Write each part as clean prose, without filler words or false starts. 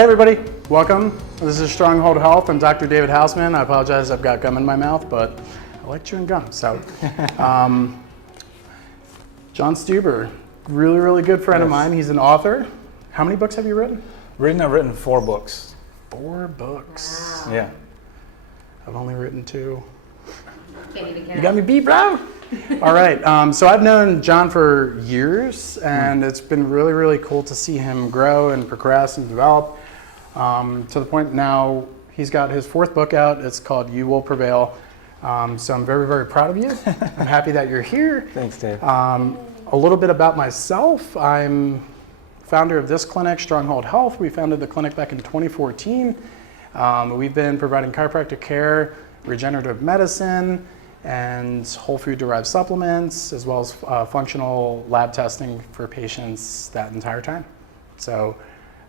Hey everybody, welcome. This is Stronghold Health. I'm Dr. David Hausman. I apologize, I've got gum in my mouth, but I like chewing gum. So, John Stuber, really good friend of mine. He's an author. How many books have you written? I've written 4 books. 4 books. Wow. Yeah. I've only written 2. Can't even count. You got me beat, bro. All right, so I've known John for years, and it's been really cool to see him grow and progress and develop to the point now he's got his 4th book out. It's called Do We Prevail. So I'm very proud of you. I'm happy that you're here. Thanks, Dave. A little bit about myself. I'm founder of this clinic, Stronghold Health. We founded the clinic back in 2014. We've been providing chiropractic care, regenerative medicine, and whole food derived supplements, as well as functional lab testing for patients that entire time. So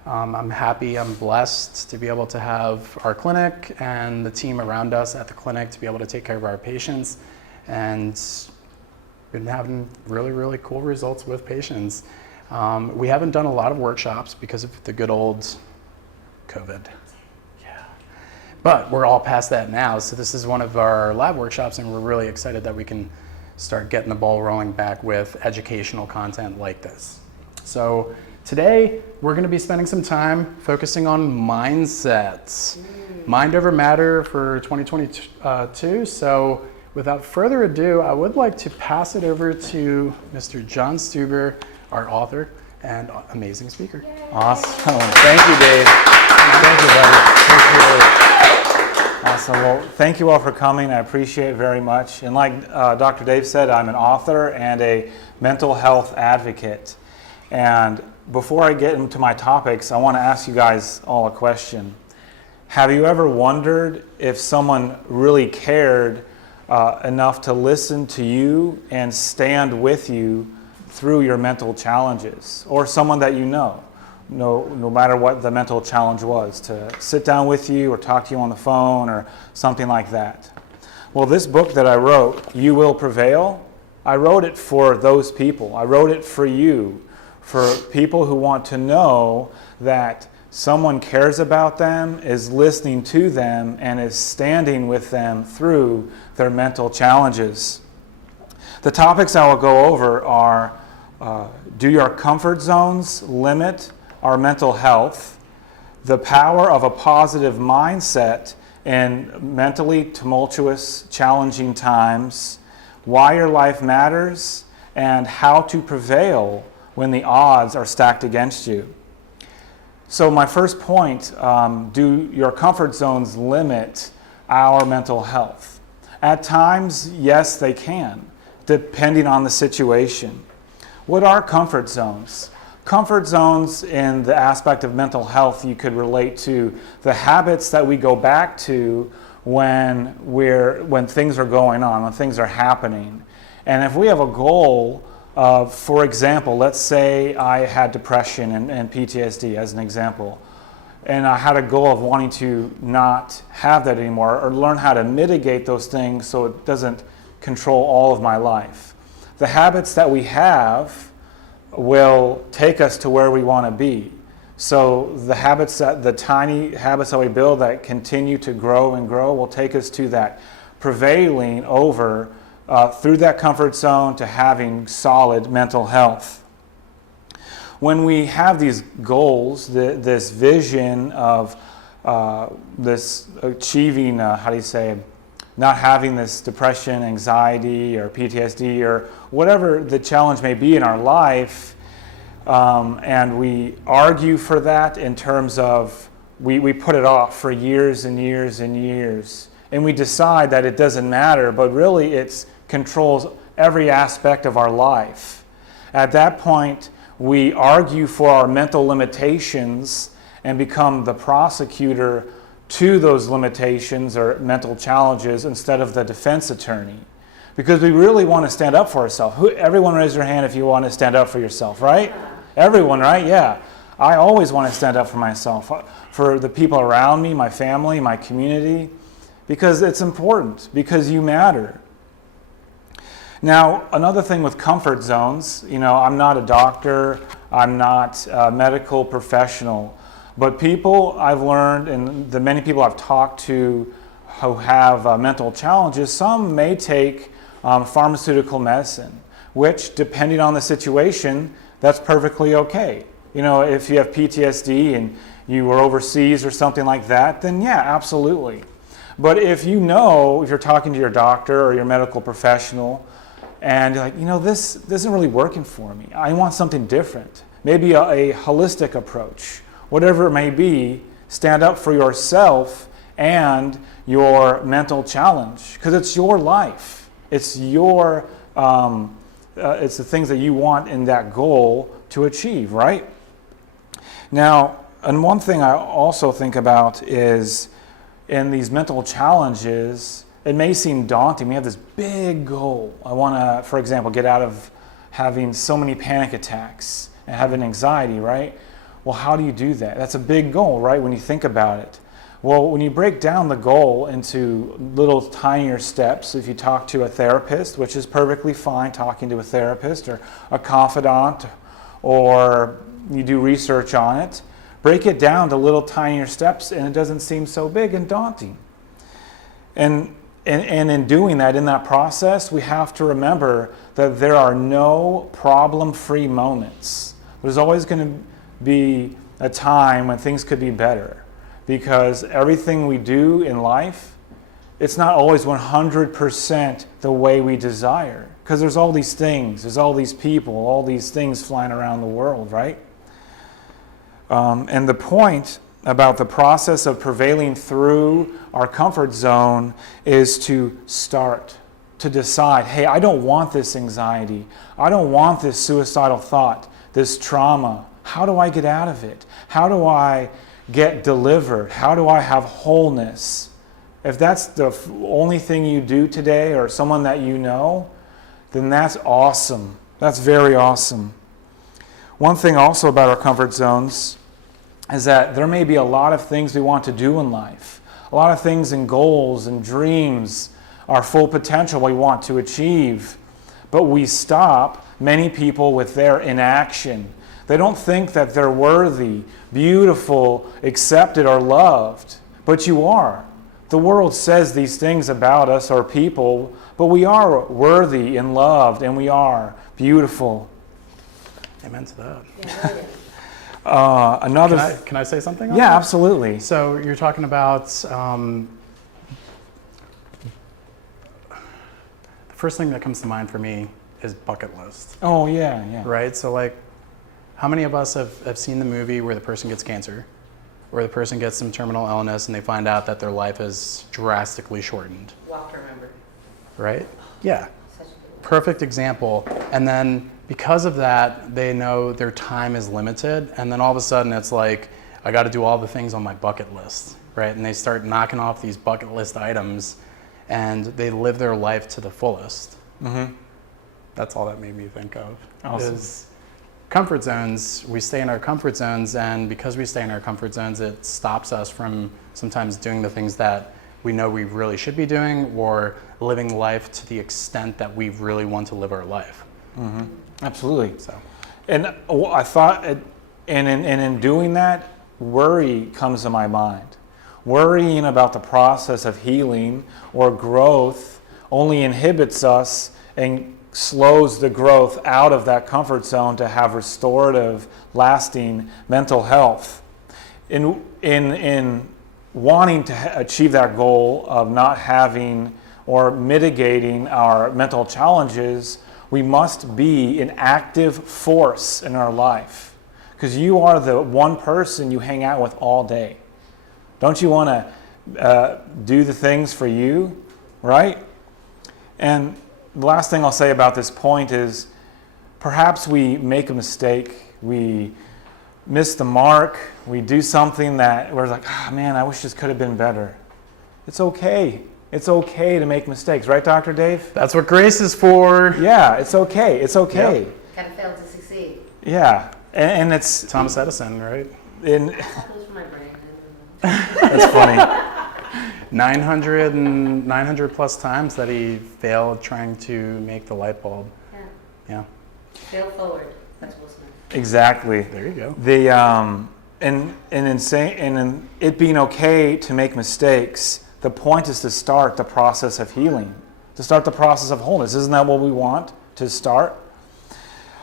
I'm happy, I'm blessed to be able to have our clinic and the team around us at the clinic to be able to take care of our patients, and been having really cool results with patients. We haven't done a lot of workshops because of the good old COVID. But we're all past that now, so this is one of our lab workshops, and we're really excited that we can start getting the ball rolling back with educational content like this. So today, we're going to be spending some time focusing on mindsets. Mind over matter for 2022. So without further ado, I would like to pass it over to Mr. John Stuber, our author and amazing speaker. Awesome. Thank you, Dave. Thank you, buddy. Appreciate it. Awesome. Well, thank you all for coming. I appreciate it very much. And like Dr. Dave said, I'm an author and a mental health advocate. And before I get into my topics, I want to ask you guys all a question. Have you ever wondered if someone really cared enough to listen to you and stand with you through your mental challenges, or someone that you know, no matter what the mental challenge was, to sit down with you or talk to you on the phone or something like that? Well, this book that I wrote, You Will Prevail, I wrote it for those people. I wrote it for you, for people who want to know that someone cares about them, is listening to them, and is standing with them through their mental challenges. The topics I will go over are, do your comfort zones limit our mental health? The power of a positive mindset in mentally tumultuous, challenging times, why your life matters, and how to prevail when the odds are stacked against you. So my first point, do your comfort zones limit our mental health? At times, yes, they can, depending on the situation. What are comfort zones? Comfort zones in the aspect of mental health, you could relate to the habits that we go back to when things are going on, when things are happening. And if we have a goal of, for example, let's say I had depression and PTSD as an example, and I had a goal of wanting to not have that anymore, or learn how to mitigate those things so it doesn't control all of my life. The habits that we have will take us to where we want to be. So the tiny habits that we build that continue to grow and grow will take us to that prevailing over through that comfort zone to having solid mental health. When we have these goals, this vision of this achieving, not having this depression, anxiety, or PTSD, or whatever the challenge may be in our life, and we argue for that in terms of we put it off for years and years and years, and we decide that it doesn't matter, but really it controls every aspect of our life. At that point, we argue for our mental limitations and become the prosecutor to those limitations or mental challenges instead of the defense attorney. Because we really want to stand up for ourselves. Everyone raise your hand if you want to stand up for yourself, right? Everyone, right? Yeah. I always want to stand up for myself, for the people around me, my family, my community, because it's important, because you matter. Now, another thing with comfort zones, I'm not a doctor, I'm not a medical professional, But people I've learned, and the many people I've talked to who have mental challenges, some may take pharmaceutical medicine, which, depending on the situation, that's perfectly okay. You know, if you have PTSD and you were overseas or something like that, then yeah, absolutely. But if you're talking to your doctor or your medical professional, and you're like, this isn't really working for me. I want something different. Maybe a holistic approach. Whatever it may be, stand up for yourself and your mental challenge, because it's your life. It's it's the things that you want in that goal to achieve, right? Now, and one thing I also think about is in these mental challenges, it may seem daunting. We have this big goal. I want to, for example, get out of having so many panic attacks and having anxiety, right? Well, how do you do that? That's a big goal, right, when you think about it. Well, when you break down the goal into little tinier steps, if you talk to a therapist, which is perfectly fine, talking to a therapist or a confidant, or you do research on it, break it down to little tinier steps and it doesn't seem so big and daunting. And in doing that, in that process, we have to remember that there are no problem-free moments. There's always going to be a time when things could be better, because everything we do in life, it's not always 100% the way we desire, because there's all these things, there's all these people, all these things flying around the world, right? And the point about the process of prevailing through our comfort zone is to start, to decide, hey, I don't want this anxiety. I don't want this suicidal thought, this trauma. How do I get out of it? How do I get delivered? How do I have wholeness? If that's the only thing you do today, or someone that you know, then that's awesome. That's very awesome. One thing also about our comfort zones is that there may be a lot of things we want to do in life, a lot of things and goals and dreams, our full potential we want to achieve, but we stop many people with their inaction. They don't think that they're worthy, beautiful, accepted, or loved, but you are. The world says these things about us or people, but we are worthy and loved, and we are beautiful. Amen to that. Yeah, Can I say something on Yeah, that? absolutely. So you're talking about the first thing that comes to mind for me is bucket list, Oh, yeah, yeah. right? So like, how many of us have seen the movie where the person gets cancer, where the person gets some terminal illness and they find out that their life is drastically shortened, Well to remember. right? Yeah, Such a good one. perfect example. And then because of that, they know their time is limited, and then all of a sudden it's like, I got to do all the things on my bucket list, right? And they start knocking off these bucket list items, and they live their life to the fullest. Mm-hmm. That's all that made me think of. Awesome. Is comfort zones. We stay in our comfort zones, and because we stay in our comfort zones, it stops us from sometimes doing the things that we know we really should be doing, or living life to the extent that we really want to live our life. Mm-hmm. Absolutely. So, And I thought, and in doing that, worry comes to my mind. Worrying about the process of healing or growth only inhibits us and slows the growth out of that comfort zone to have restorative, lasting mental health. In wanting to achieve that goal of not having or mitigating our mental challenges, we must be an active force in our life, because you are the one person you hang out with all day. Don't you want to do the things for you, right? And the last thing I'll say about this point is perhaps we make a mistake, we miss the mark, we do something that we're like, man, I wish this could have been better. It's okay. It's okay to make mistakes, right, Dr. Dave? that's what grace is for. Yeah, it's okay. It's okay. Gotta fail to succeed. Yeah, and it's Thomas Edison, right? in. That goes for my brain. That's funny. 900 plus times that he failed trying to make the light bulb. Yeah. Yeah, Fail forward. That's Will Smith. Exactly. there you go. in it being okay to make mistakes, the point is to start the process of healing, to start the process of wholeness. Isn't that what we want to start?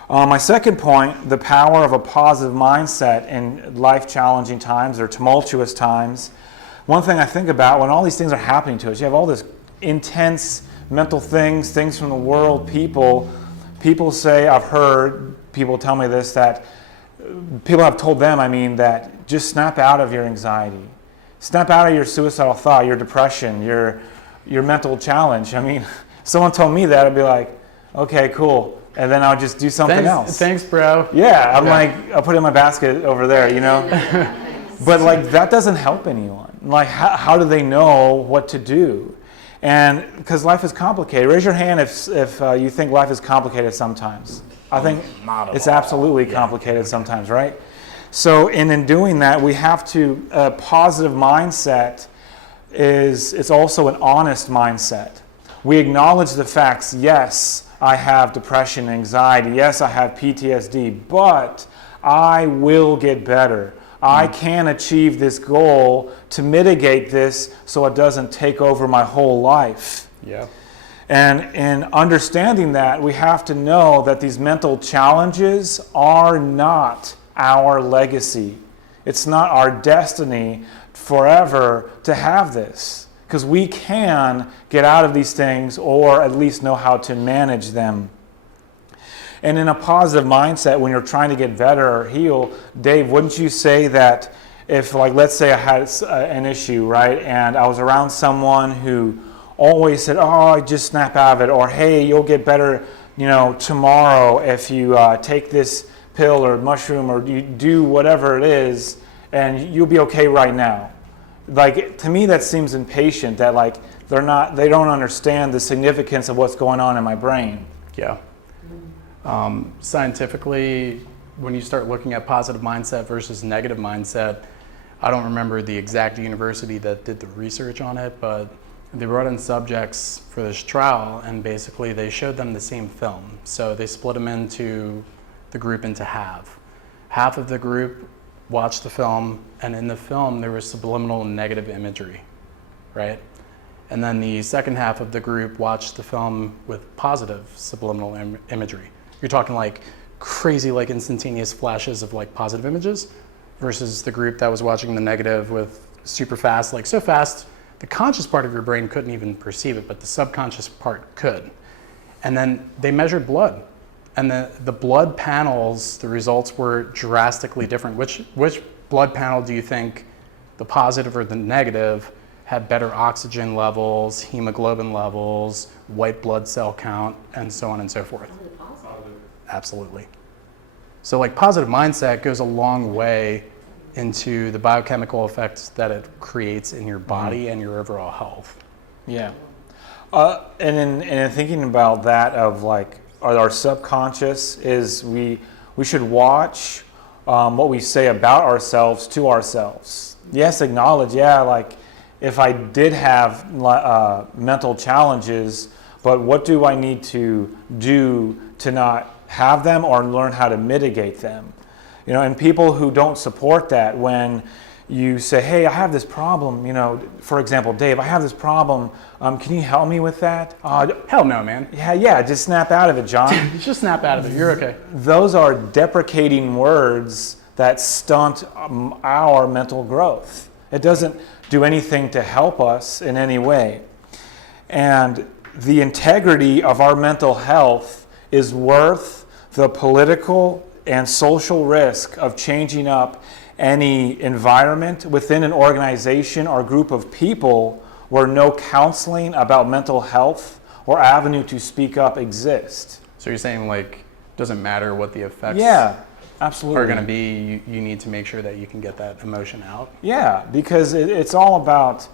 My second point, the power of a positive mindset in life-challenging times or tumultuous times. One thing I think about when all these things are happening to us, you have all this intense mental things from the world, people say, I've heard people tell me this, that people have told them, that just snap out of your anxiety. Snap out of your suicidal thought, your depression, your mental challenge. Someone told me that, I'd be like, okay, cool. And then I'll just do something else. Thanks, bro. Yeah, I'll put it in my basket over there, But that doesn't help anyone. How do they know what to do? And because life is complicated. Raise your hand if you think life is complicated sometimes. I think it's absolutely complicated sometimes, right? So in doing that, we have to, a positive mindset it's also an honest mindset. We acknowledge the facts. Yes, I have depression, anxiety. Yes, I have PTSD, but I will get better. I can achieve this goal to mitigate this so it doesn't take over my whole life. Yeah. And in understanding that, we have to know that these mental challenges are not our legacy. It's not our destiny forever to have this. Because we can get out of these things or at least know how to manage them. And in a positive mindset, when you're trying to get better or heal, Dave, wouldn't you say that if, let's say I had an issue, right, and I was around someone who always said, oh, just snap out of it, or hey, you'll get better, tomorrow if you take this pill or mushroom or you do whatever it is, and you'll be okay right now. To me, that seems impatient, that they don't understand the significance of what's going on in my brain. Yeah. Scientifically, when you start looking at positive mindset versus negative mindset, I don't remember the exact university that did the research on it, but they brought in subjects for this trial, and basically they showed them the same film. So they split them into the group into half. Half of the group watched the film, and in the film there was subliminal negative imagery, right? And then the second half of the group watched the film with positive subliminal imagery. You're talking crazy instantaneous flashes of positive images versus the group that was watching the negative with super fast, so fast the conscious part of your brain couldn't even perceive it, but the subconscious part could. And then they measured blood. And the blood panels, the results were drastically different. Which blood panel do you think, the positive or the negative, had better oxygen levels, hemoglobin levels, white blood cell count, and so on and so forth? Absolutely. So positive mindset goes a long way into the biochemical effects that it creates in your body and your overall health. Yeah. And in thinking about that of our subconscious is we should watch what we say about ourselves to ourselves. Yes, acknowledge, if I did have mental challenges, but what do I need to do to not have them or learn how to mitigate them? And people who don't support that, when you say, hey, I have this problem, for example, Dave, I have this problem, can you help me with that? Hell no, man. Yeah, just snap out of it, John. Just snap out of it, you're okay. Those are deprecating words that stunt our mental growth. It doesn't do anything to help us in any way. And the integrity of our mental health is worth the political and social risk of changing up any environment within an organization or group of people where no counseling about mental health or avenue to speak up exist. So you're saying doesn't matter what the effects absolutely are going to be, you need to make sure that you can get that emotion out? Yeah, because it's all about,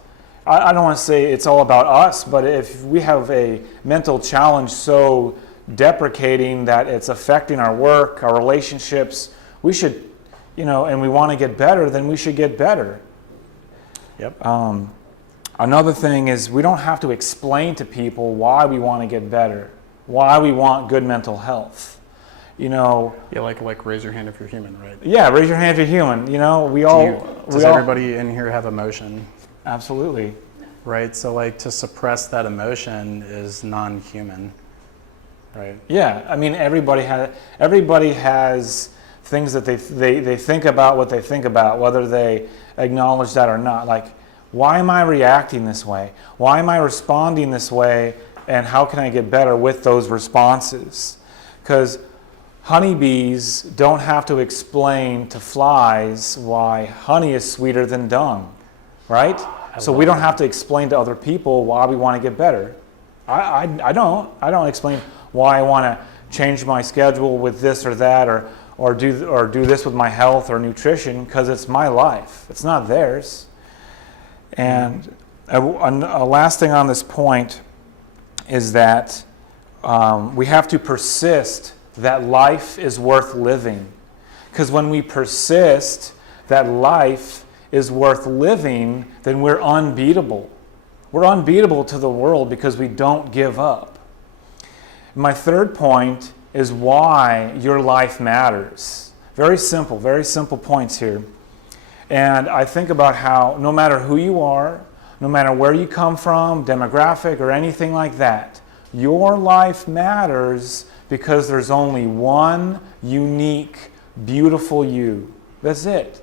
I don't want to say it's all about us, but if we have a mental challenge so deprecating that it's affecting our work, our relationships, we should, and we want to get better, then we should get better. Yep. Another thing is we don't have to explain to people why we want to get better, why we want good mental health. Yeah, like raise your hand if you're human, right? raise your hand if you're human. Does everybody in here have emotion? Absolutely. Right, so like to suppress that emotion is non-human, right? Yeah, I mean everybody has things that they think about what they think about, whether they acknowledge that or not. Like, why am I reacting this way? Why am I responding this way? And how can I get better with those responses? Because honeybees don't have to explain to flies why honey is sweeter than dung, right? So we don't have to explain to other people why we want to get better. I don't explain why I want to change my schedule with this or that, or do this with my health or nutrition, because it's my life. It's not theirs. And a last thing on this point is that we have to persist that life is worth living. Because when we persist that life is worth living, then we're unbeatable. We're unbeatable to the world because we don't give up. My third point is why your life matters. Very simple points here. And I think about how no matter who you are, no matter where you come from, demographic or anything like that, your life matters because there's only one unique, beautiful you. That's it.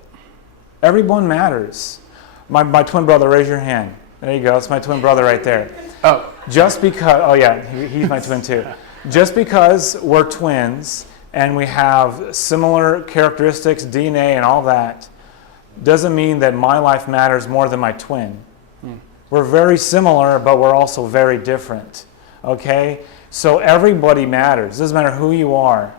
Everyone matters. My twin brother, raise your hand. There you go. It's my twin brother right there. He's my twin too. Just because we're twins and we have similar characteristics, DNA and all that, doesn't mean that my life matters more than my twin. We're very similar, but we're also very different. Okay? So everybody matters. It doesn't matter who you are.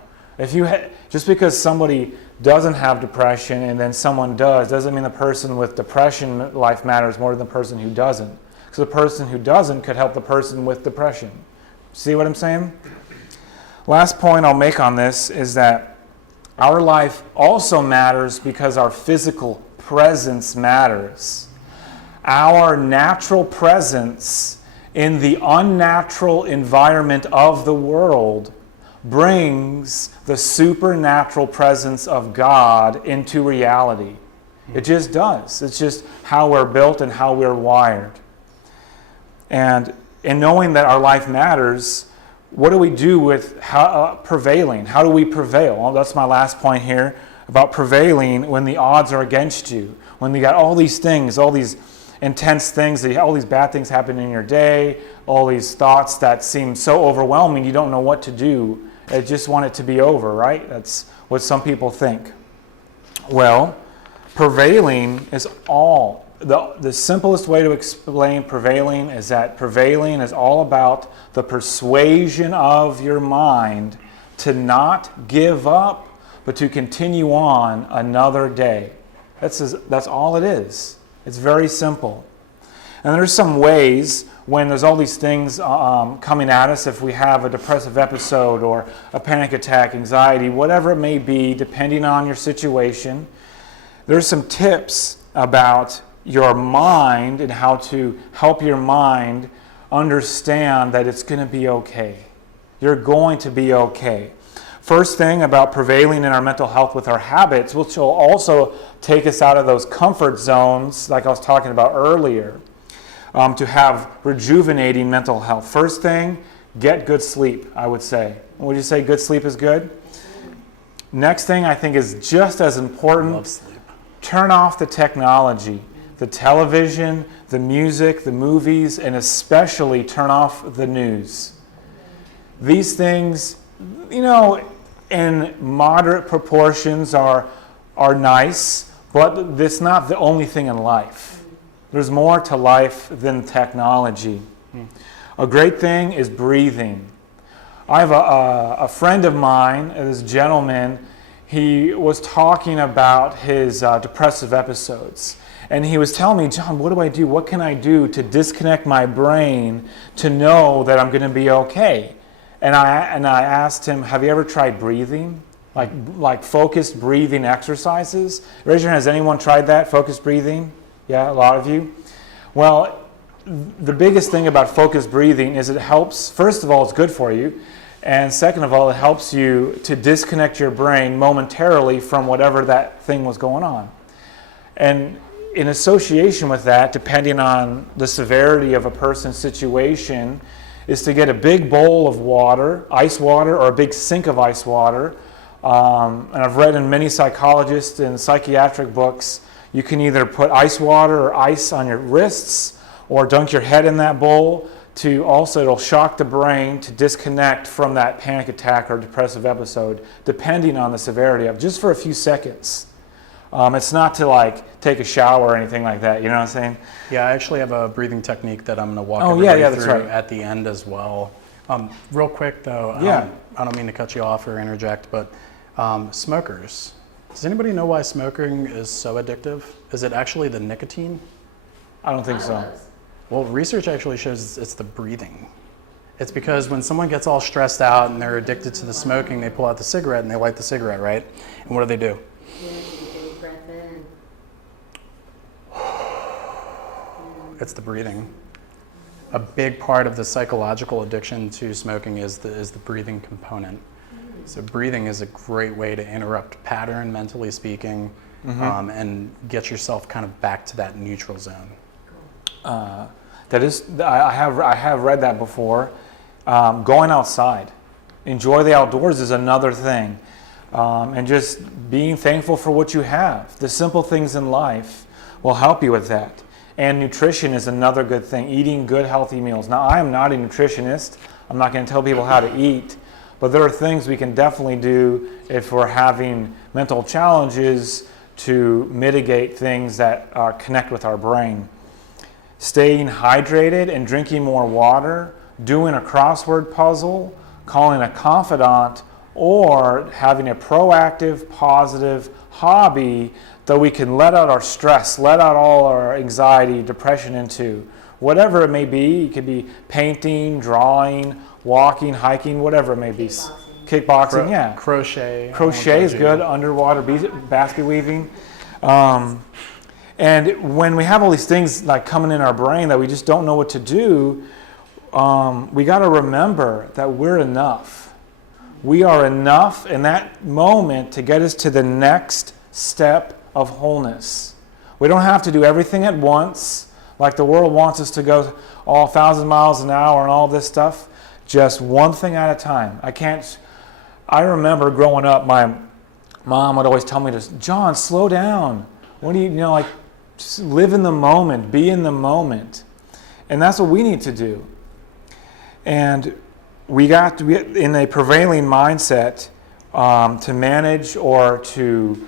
Just because somebody doesn't have depression and then someone doesn't mean the person with depression life matters more than the person who doesn't. Because the person who doesn't could help the person with depression. See what I'm saying? Last point I'll make on this is that our life also matters because our physical presence matters. Our natural presence in the unnatural environment of the world brings the supernatural presence of God into reality. It just does. It's just how we're built and how we're wired. And in knowing that our life matters, what do we do with prevailing? How do we prevail? Well, that's my last point here about prevailing when the odds are against you. When you got all these things, all these intense things, all these bad things happen in your day, all these thoughts that seem so overwhelming you don't know what to do. I just want it to be over, right? That's what some people think. Well, prevailing is all. The simplest way to explain prevailing is that prevailing is all about the persuasion of your mind to not give up, but to continue on another day. That's all it is. It's very simple. And there's some ways when there's all these things coming at us, if we have a depressive episode or a panic attack, anxiety, whatever it may be, depending on your situation, there's some tips about your mind and how to help your mind understand that it's going to be okay. You're going to be okay. First thing about prevailing in our mental health with our habits, which will also take us out of those comfort zones like I was talking about earlier, to have rejuvenating mental health. First thing, get good sleep, I would say. Would you say good sleep is good? Next thing I think is just as important. Love sleep. Turn off the technology, the television, the music, the movies, and especially turn off the news. These things, in moderate proportions are nice, but it's not the only thing in life. There's more to life than technology. A great thing is breathing. I have a friend of mine, this gentleman, he was talking about his depressive episodes. And he was telling me, John, what do I do? What can I do to disconnect my brain to know that I'm going to be okay? And I asked him, have you ever tried breathing? Like focused breathing exercises? Raise your hand. Has anyone tried that, focused breathing? Yeah, a lot of you. Well, the biggest thing about focused breathing is it helps, first of all, it's good for you. And second of all, it helps you to disconnect your brain momentarily from whatever that thing was going on. And in association with that, depending on the severity of a person's situation, is to get a big bowl of water, ice water, or a big sink of ice water. And I've read in many psychologists and psychiatric books, you can either put ice water or ice on your wrists or dunk your head in that bowl to also, it'll shock the brain to disconnect from that panic attack or depressive episode, depending on the severity of, just for a few seconds. It's not to like take a shower or anything like that, you know what I'm saying? Yeah, I actually have a breathing technique that I'm going to walk Oh, yeah, everybody that's through right. at the end as well. Real quick though, Yeah. I don't mean to cut you off or interject, but smokers. Does anybody know why smoking is so addictive? Is it actually the nicotine? I don't think so. Well, research actually shows it's the breathing. It's because when someone gets all stressed out and they're addicted to the smoking, they pull out the cigarette and they light the cigarette, right? And what do? You take a breath in. It's the breathing. A big part of the psychological addiction to smoking is the breathing component. So breathing is a great way to interrupt pattern, mentally speaking, and get yourself kind of back to that neutral zone. I have read that before. Going outside, enjoy the outdoors is another thing, and just being thankful for what you have. The simple things in life will help you with that. And nutrition is another good thing. Eating good, healthy meals. Now, I am not a nutritionist. I'm not going to tell people how to eat, but there are things we can definitely do if we're having mental challenges to mitigate things that connect with our brain. Staying hydrated and drinking more water, doing a crossword puzzle, calling a confidant, or having a proactive, positive hobby that we can let out our stress, let out all our anxiety, depression into. Whatever it may be, it could be painting, drawing, walking, hiking, whatever it may be. Kickboxing, yeah. Crochet. Crochet is good, underwater basket weaving. And when we have all these things like coming in our brain that we just don't know what to do, we got to remember that we're enough. We are enough in that moment to get us to the next step of wholeness. We don't have to do everything at once, like the world wants us to go all 1,000 miles an hour and all this stuff. Just one thing at a time. I remember growing up, my mom would always tell me to, John, slow down. What do you know, like, just live in the moment, be in the moment. And that's what we need to do. And we got to be in a prevailing mindset to manage or to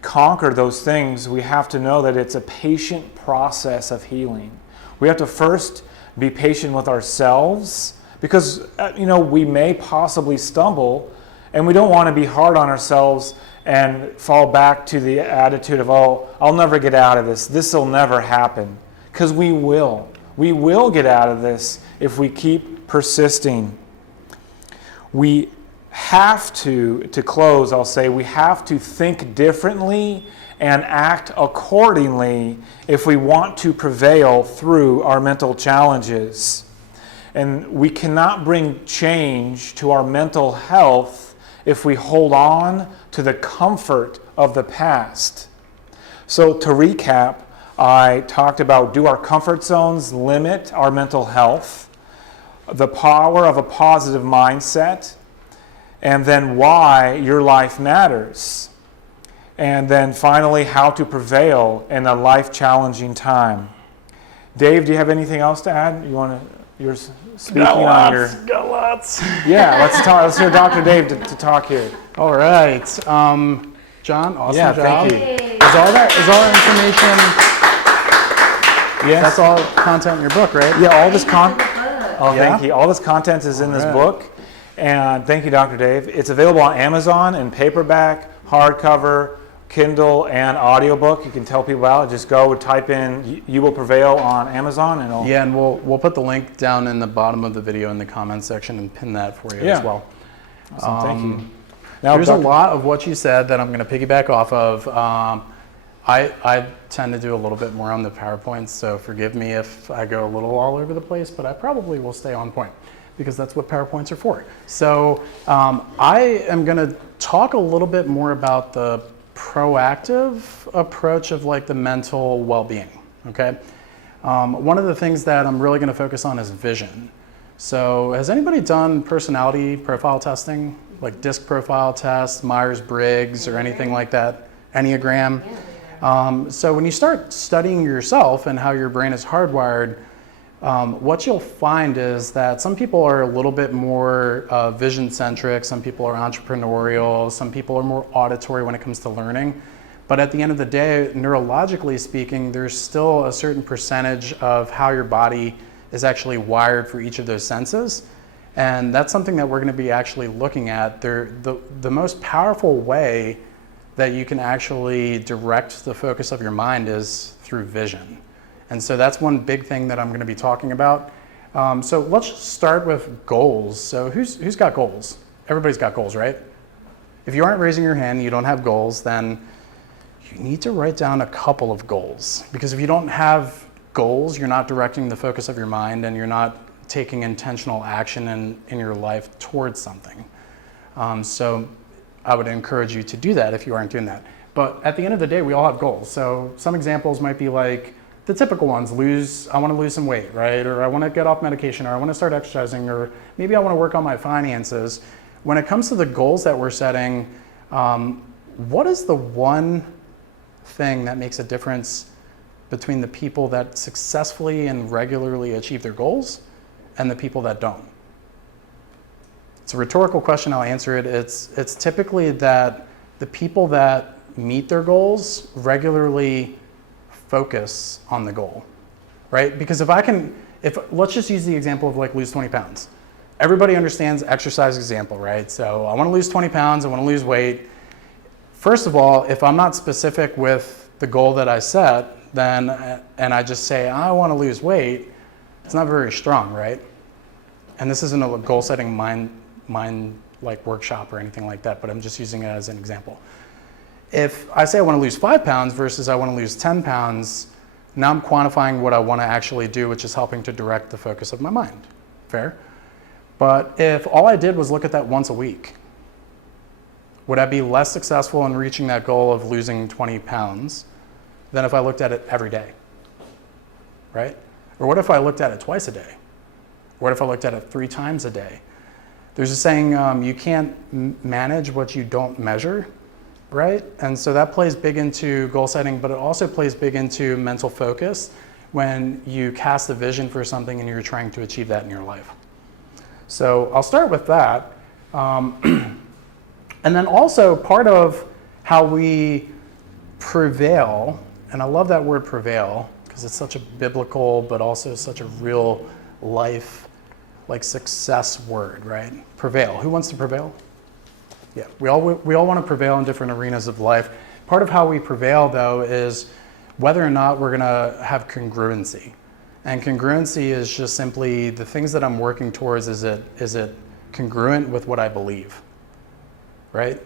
conquer those things. We have to know that it's a patient process of healing. We have to first be patient with ourselves because we may possibly stumble, and we don't want to be hard on ourselves and fall back to the attitude of, oh, I'll never get out of this. This will never happen. Because we will. We will get out of this if we keep persisting. We have to close, I'll say, we have to think differently and act accordingly if we want to prevail through our mental challenges. And we cannot bring change to our mental health if we hold on to the comfort of the past. So to recap, I talked about, do our comfort zones limit our mental health? The power of a positive mindset, and then why your life matters. And then finally, how to prevail in a life-challenging time. Dave, do you have anything else to add? You're speaking on your... Got lots. Yeah, let's hear Dr. Dave to talk here. All right. John, awesome Yeah, job. thank you. Is all that information... Yes. That's all content in your book, right? Yeah, all this Yeah? thank you. All this content is in this All right. book. And thank you, Dr. Dave. It's available on Amazon in paperback, hardcover, Kindle, and audiobook. You can tell people about it. Just go type in You Will Prevail on Amazon, and it'll... Yeah, and we'll put the link down in the bottom of the video in the comments section and pin that for you as well. Awesome. Thank you. Now, There's a lot of what you said that I'm going to piggyback off of. I tend to do a little bit more on the PowerPoints, so forgive me if I go a little all over the place, but I probably will stay on point because that's what PowerPoints are for. So I am going to talk a little bit more about the proactive approach of like the mental well-being, okay? One of the things that I'm really going to focus on is vision. So has anybody done personality profile testing, like DISC profile test, Myers-Briggs, or anything like that? Enneagram? So when you start studying yourself and how your brain is hardwired, what you'll find is that some people are a little bit more vision-centric, some people are entrepreneurial, some people are more auditory when it comes to learning. But at the end of the day, neurologically speaking, there's still a certain percentage of how your body is actually wired for each of those senses. And that's something that we're going to be actually looking at. The most powerful way that you can actually direct the focus of your mind is through vision. And so that's one big thing that I'm going to be talking about. So let's start with goals. So who's got goals? Everybody's got goals, right? If you aren't raising your hand, you don't have goals, then you need to write down a couple of goals. Because if you don't have goals, you're not directing the focus of your mind and you're not taking intentional action in your life towards something. So I would encourage you to do that if you aren't doing that. But at the end of the day, we all have goals. So some examples might be like the typical ones, I want to lose some weight, right? Or I want to get off medication, or I want to start exercising, or maybe I want to work on my finances. When it comes to the goals that we're setting, what is the one thing that makes a difference between the people that successfully and regularly achieve their goals and the people that don't? It's a rhetorical question, I'll answer it. It's typically that the people that meet their goals regularly focus on the goal, right? Because let's just use the example of like lose 20 pounds. Everybody understands exercise example, right? So I want to lose 20 pounds, I want to lose weight. First of all, if I'm not specific with the goal that I set, then, and I just say, I want to lose weight, it's not very strong, right? And this isn't a goal setting mind like workshop or anything like that, but I'm just using it as an example. If I say I want to lose 5 pounds versus I want to lose 10 pounds, now I'm quantifying what I want to actually do, which is helping to direct the focus of my mind. Fair? But if all I did was look at that once a week, would I be less successful in reaching that goal of losing 20 pounds than if I looked at it every day? Right? Or what if I looked at it twice a day? What if I looked at it 3 times a day? There's a saying, you can't manage what you don't measure, right? And so that plays big into goal setting, but it also plays big into mental focus when you cast a vision for something and you're trying to achieve that in your life. So I'll start with that. And then also part of how we prevail, and I love that word prevail because it's such a biblical but also such a real life like success word, right? Prevail. Who wants to prevail? Yeah, we all want to prevail in different arenas of life. Part of how we prevail, though, is whether or not we're going to have congruency. And congruency is just simply the things that I'm working towards, is it congruent with what I believe, right?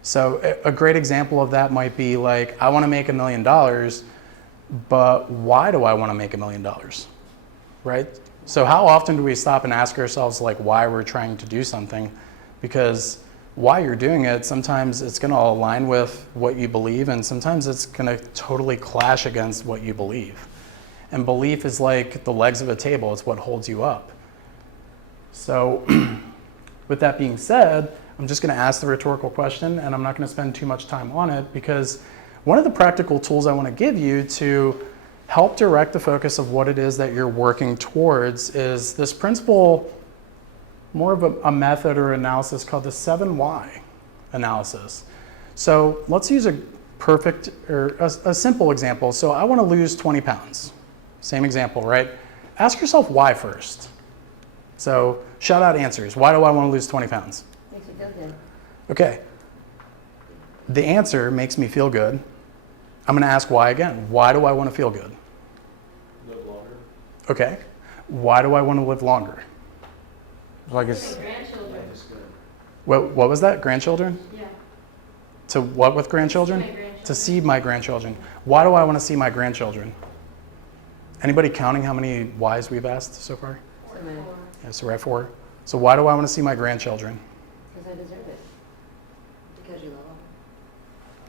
So a great example of that might be like, I want to make $1 million, but why do I want to make $1 million, right? So how often do we stop and ask ourselves like why we're trying to do something? Because while you're doing it, sometimes it's going to align with what you believe, and sometimes it's going to totally clash against what you believe. And belief is like the legs of a table. It's what holds you up. So with that being said, I'm just going to ask the rhetorical question, and I'm not going to spend too much time on it, because one of the practical tools I want to give you to help direct the focus of what it is that you're working towards is this principle, more of a method or analysis called the 7 why analysis. So let's use a simple example. So I want to lose 20 pounds. Same example, right? Ask yourself why first. So shout out answers. Why do I want to lose 20 pounds? Makes you feel good. Okay. The answer makes me feel good. I'm going to ask why again. Why do I want to feel good? Live longer. Okay. Why do I want to live longer? Like it's, Grandchildren. Life is good. What was that? Grandchildren? Yeah. To what with grandchildren? My grandchildren. To see my grandchildren. Why do I want to see my grandchildren? Anybody counting how many whys we've asked so far? So many. Yeah, so we're at 4. So why do I want to see my grandchildren? Because I deserve it. Because you love them.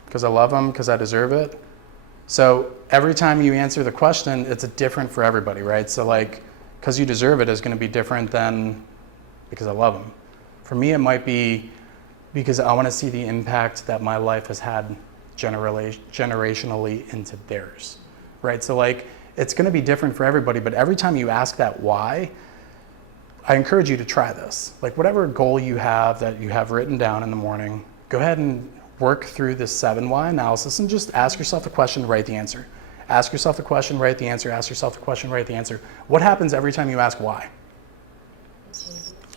Because I love them, because I deserve it. So every time you answer the question, it's different for everybody, right? So like, because you deserve it is going to be different than because I love them. For me, it might be because I want to see the impact that my life has had generationally into theirs, right? So like, it's going to be different for everybody, but every time you ask that why, I encourage you to try this. Like whatever goal you have that you have written down in the morning, go ahead and work through this 7 why analysis and just ask yourself the question, write the answer. Ask yourself the question, write the answer. Ask yourself the question, write the answer. What happens every time you ask why?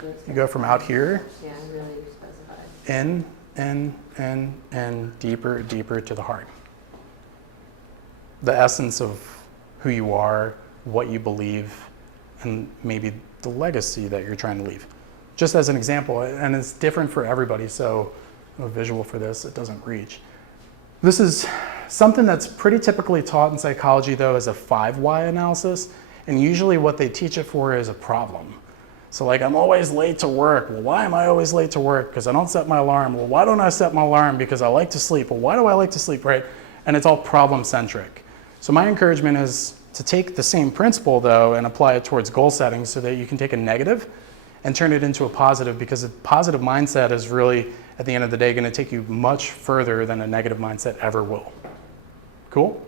You go from out here, Yeah, really specified. in, deeper, deeper to the heart. The essence of who you are, what you believe, and maybe the legacy that you're trying to leave. Just as an example, and it's different for everybody, so a visual for this, it doesn't reach. This is something that's pretty typically taught in psychology though as a 5 why analysis, and usually what they teach it for is a problem. So like, I'm always late to work. Well, why am I always late to work? Because I don't set my alarm. Well, why don't I set my alarm? Because I like to sleep. Well, why do I like to sleep, right? And it's all problem centric. So my encouragement is to take the same principle though and apply it towards goal setting so that you can take a negative and turn it into a positive, because a positive mindset is really, at the end of the day, going to take you much further than a negative mindset ever will. Cool?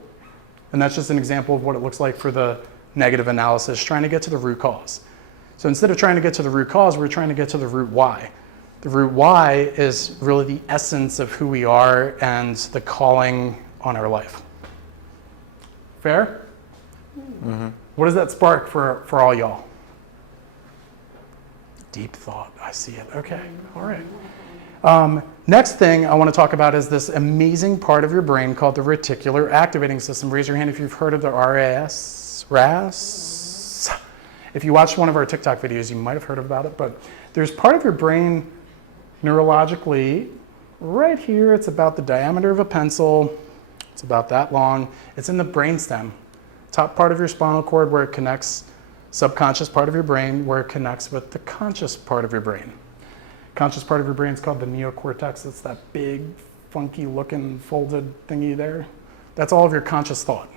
And that's just an example of what it looks like for the negative analysis, trying to get to the root cause. So instead of trying to get to the root cause, we're trying to get to the root why. The root why is really the essence of who we are and the calling on our life. Fair? Mm-hmm. What does that spark for all y'all? Deep thought, I see it. Okay, all right. Next thing I want to talk about is this amazing part of your brain called the reticular activating system. Raise your hand if you've heard of the RAS. If you watched one of our TikTok videos, you might have heard about it, but there's part of your brain neurologically right here. It's about the diameter of a pencil. It's about that long. It's in the brainstem, top part of your spinal cord where it connects, subconscious part of your brain where it connects with the conscious part of your brain. Conscious part of your brain is called the neocortex. It's that big, funky looking folded thingy there. That's all of your conscious thought.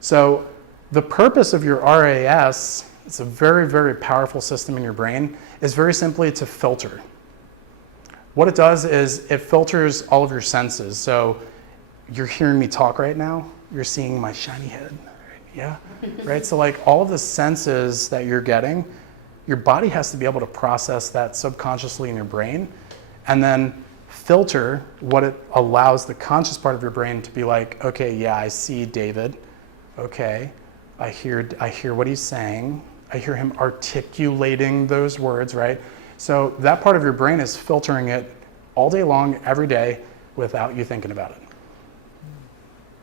So the purpose of your RAS, it's a very, very powerful system in your brain, is very simply to filter. What it does is it filters all of your senses. So you're hearing me talk right now. You're seeing my shiny head. Yeah, right? So like all of the senses that you're getting, your body has to be able to process that subconsciously in your brain and then filter what it allows the conscious part of your brain to be like, okay, yeah, I see David. Okay, I hear what he's saying. I hear him articulating those words, right? So that part of your brain is filtering it all day long, every day, without you thinking about it.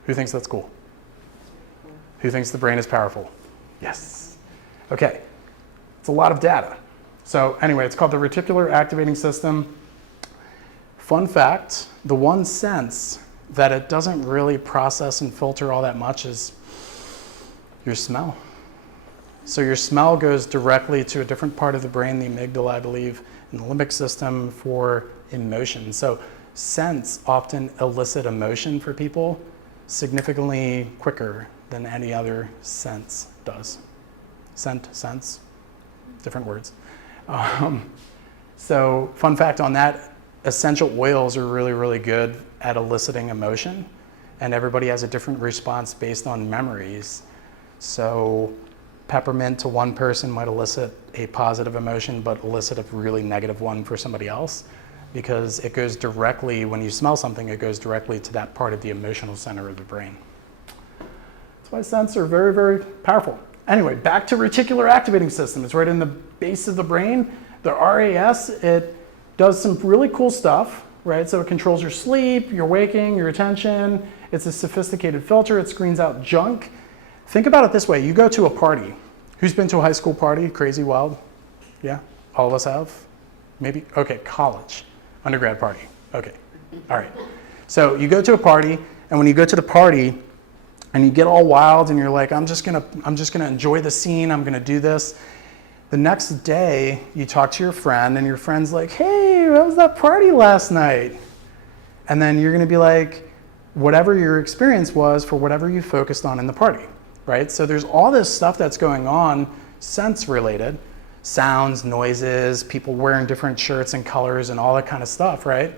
Who thinks that's cool? Who thinks the brain is powerful? Yes. Okay, it's a lot of data. So anyway, it's called the reticular activating system. Fun fact, the one sense that it doesn't really process and filter all that much is your smell. So your smell goes directly to a different part of the brain, the amygdala, I believe, and the limbic system for emotion. So scents often elicit emotion for people significantly quicker than any other sense does. Scent, sense, different words. So fun fact on that, essential oils are really, really good at eliciting emotion, and everybody has a different response based on memories. So peppermint to one person might elicit a positive emotion, but elicit a really negative one for somebody else, because it goes directly, when you smell something, it goes directly to that part of the emotional center of the brain. That's why scents are very, very powerful. Anyway, back to reticular activating system. It's right in the base of the brain. The RAS, it does some really cool stuff, right? So it controls your sleep, your waking, your attention. It's a sophisticated filter. It screens out junk. Think about it this way. You go to a party. Who's been to a high school party? Crazy, wild? Yeah? All of us have? Maybe? Okay, college. Undergrad party. Okay. All right. So you go to a party. And when you go to the party and you get all wild and you're like, I'm just gonna enjoy the scene, I'm gonna do this. The next day you talk to your friend and your friend's like, hey, how was that party last night? And then you're gonna be like, whatever your experience was for whatever you focused on in the party, right? So there's all this stuff that's going on, sense related, sounds, noises, people wearing different shirts and colors and all that kind of stuff, right?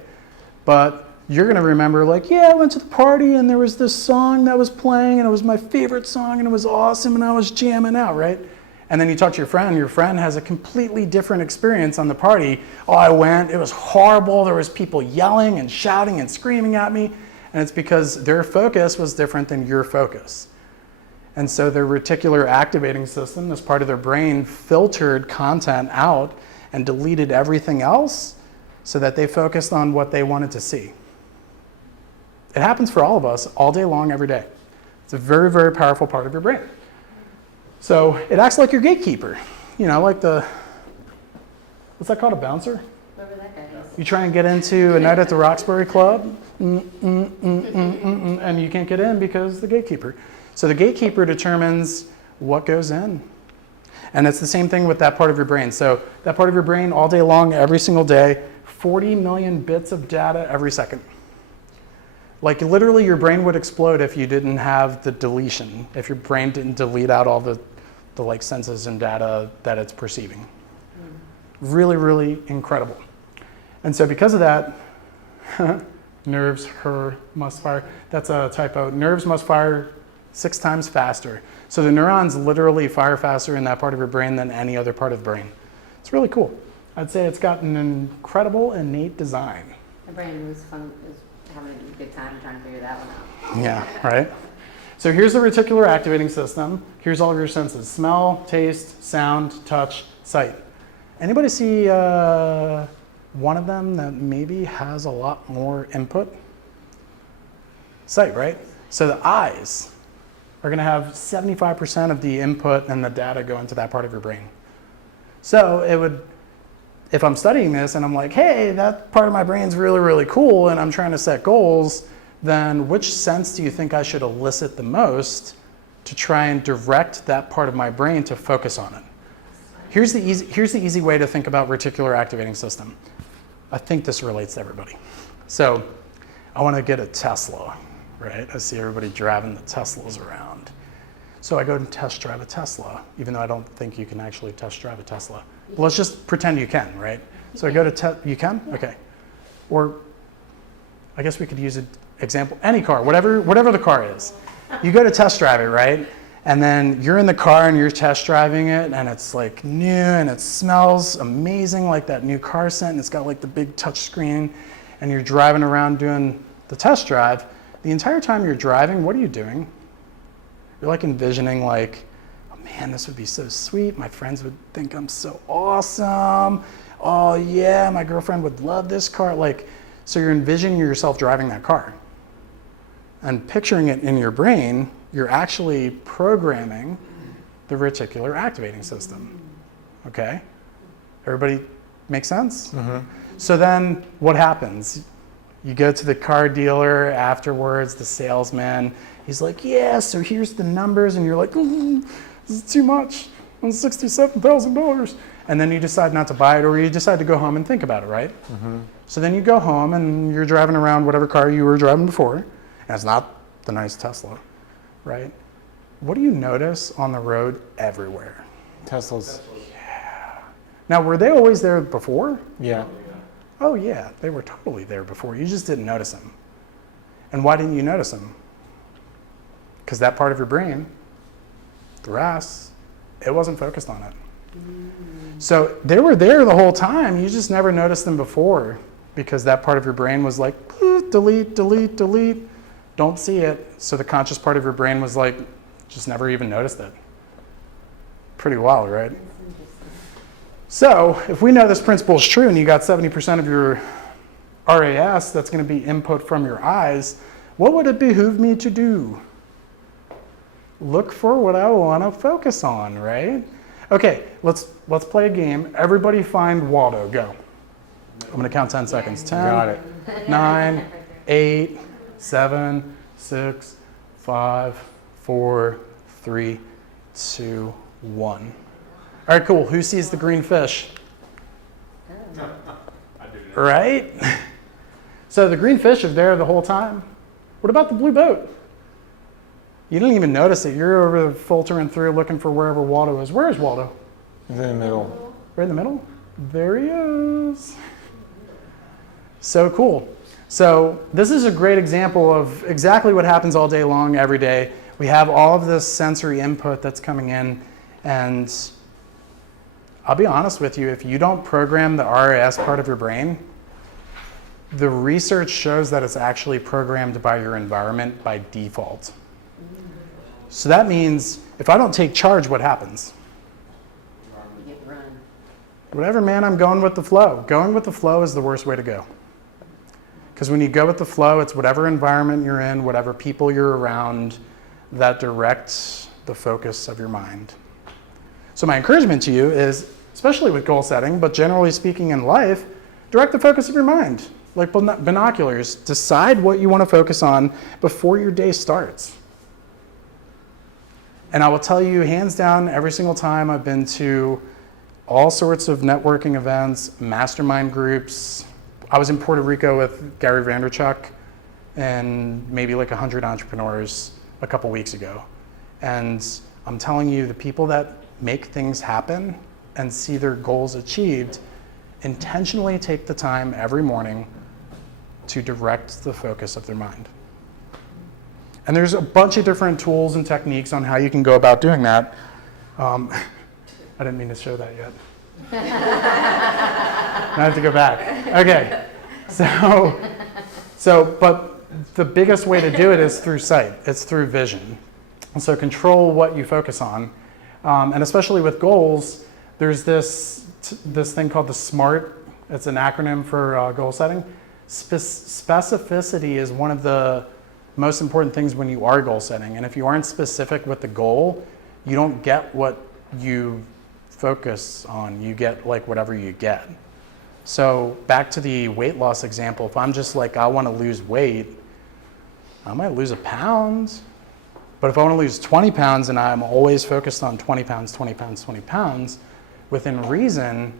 But you're gonna remember like, yeah, I went to the party and there was this song that was playing and it was my favorite song and it was awesome and I was jamming out, right? And then you talk to your friend has a completely different experience on the party. Oh, I went, it was horrible, there was people yelling and shouting and screaming at me. And it's because their focus was different than your focus. And so their reticular activating system, this part of their brain, filtered content out and deleted everything else so that they focused on what they wanted to see. It happens for all of us all day long, every day. It's a very, very powerful part of your brain. So it acts like your gatekeeper. You know, like what's that called, a bouncer? Whoever that guy is. You try and get into a night at the Roxbury Club, and you can't get in because the gatekeeper. So the gatekeeper determines what goes in. And it's the same thing with that part of your brain. So that part of your brain all day long, every single day, 40 million bits of data every second. Like literally your brain would explode if you didn't have the deletion, if your brain didn't delete out all the like senses and data that it's perceiving. Really, really incredible. And so because of that, nerves must fire. That's a typo. Nerves must fire 6 times faster. So the neurons literally fire faster in that part of your brain than any other part of the brain. It's really cool. I'd say it's got an incredible innate design. My brain was having a good time trying to figure that one out. Yeah, right? So here's the reticular activating system. Here's all of your senses: smell, taste, sound, touch, sight. Anybody see one of them that maybe has a lot more input? Sight, right? So the eyes are going to have 75% of the input and the data go into that part of your brain. So it would, if I'm studying this and I'm like, hey, that part of my brain's really, really cool and I'm trying to set goals, then which sense do you think I should elicit the most to try and direct that part of my brain to focus on it? Here's the easy way to think about reticular activating system. I think this relates to everybody. So I want to get a Tesla, right? I see everybody driving the Teslas around. So I go and test drive a Tesla, even though I don't think you can actually test drive a Tesla. But let's just pretend you can, right? So I go to you can? Okay. Or I guess we could use an example, any car, whatever the car is. You go to test drive it, right? And then you're in the car and you're test driving it and it's like new and it smells amazing, like that new car scent, and it's got like the big touch screen, and you're driving around doing the test drive. The entire time you're driving, what are you doing? You're like envisioning like, oh man, this would be so sweet. My friends would think I'm so awesome. Oh yeah, my girlfriend would love this car. Like, so you're envisioning yourself driving that car. And picturing it in your brain, you're actually programming the reticular activating system. Okay? Everybody make sense? Mm-hmm. So then what happens? You go to the car dealer afterwards, the salesman, he's like, yeah, so here's the numbers, and you're like, this is too much, it's $67,000. And then you decide not to buy it, or you decide to go home and think about it, right? Mm-hmm. So then you go home and you're driving around whatever car you were driving before, and it's not the nice Tesla, right? What do you notice on the road everywhere? Teslas. Yeah. Now, were they always there before? Yeah. Oh yeah, they were totally there before. You just didn't notice them. And why didn't you notice them? Because that part of your brain, the rest, it wasn't focused on it. So they were there the whole time. You just never noticed them before because that part of your brain was like, delete, delete, delete. Don't see it. So the conscious part of your brain was like, just never even noticed it. Pretty wild, right? So if we know this principle is true and you got 70% of your RAS that's going to be input from your eyes, what would it behoove me to do? Look for what I want to focus on, right? Okay, let's play a game. Everybody find Waldo. Go. I'm going to count 10 seconds. 10, Got it. 9, 8, 7, 6, 5, 4, 3, 2, 1. All right, cool. Who sees the green fish? I do that. Right? So the green fish is there the whole time. What about the blue boat? You didn't even notice it. You're over filtering through looking for wherever Waldo is. Where is Waldo? He's in the middle. Right in the middle? There he is. So cool. So this is a great example of exactly what happens all day long, every day. We have all of this sensory input that's coming in, and I'll be honest with you, if you don't program the RAS part of your brain, the research shows that it's actually programmed by your environment by default. So that means if I don't take charge, what happens? You get run. Whatever, man, I'm going with the flow. Going with the flow is the worst way to go. Because when you go with the flow, it's whatever environment you're in, whatever people you're around, that directs the focus of your mind. So my encouragement to you is, especially with goal setting, but generally speaking in life, direct the focus of your mind. Like binoculars, decide what you want to focus on before your day starts. And I will tell you, hands down, every single time I've been to all sorts of networking events, mastermind groups. I was in Puerto Rico with Gary Vaynerchuk and maybe like 100 entrepreneurs a couple weeks ago. And I'm telling you, the people that make things happen and see their goals achieved intentionally take the time every morning to direct the focus of their mind. And there's a bunch of different tools and techniques on how you can go about doing that. I didn't mean to show that yet. Now I have to go back. Okay, but the biggest way to do it is through sight. It's through vision. And so control what you focus on. And especially with goals, there's this thing called the SMART. It's an acronym for goal setting. Specificity is one of the most important things when you are goal setting. And if you aren't specific with the goal, you don't get what you focus on. You get like whatever you get. So back to the weight loss example, if I'm just like, I want to lose weight, I might lose a pound. But if I want to lose 20 pounds and I'm always focused on 20 pounds, 20 pounds, 20 pounds, within reason,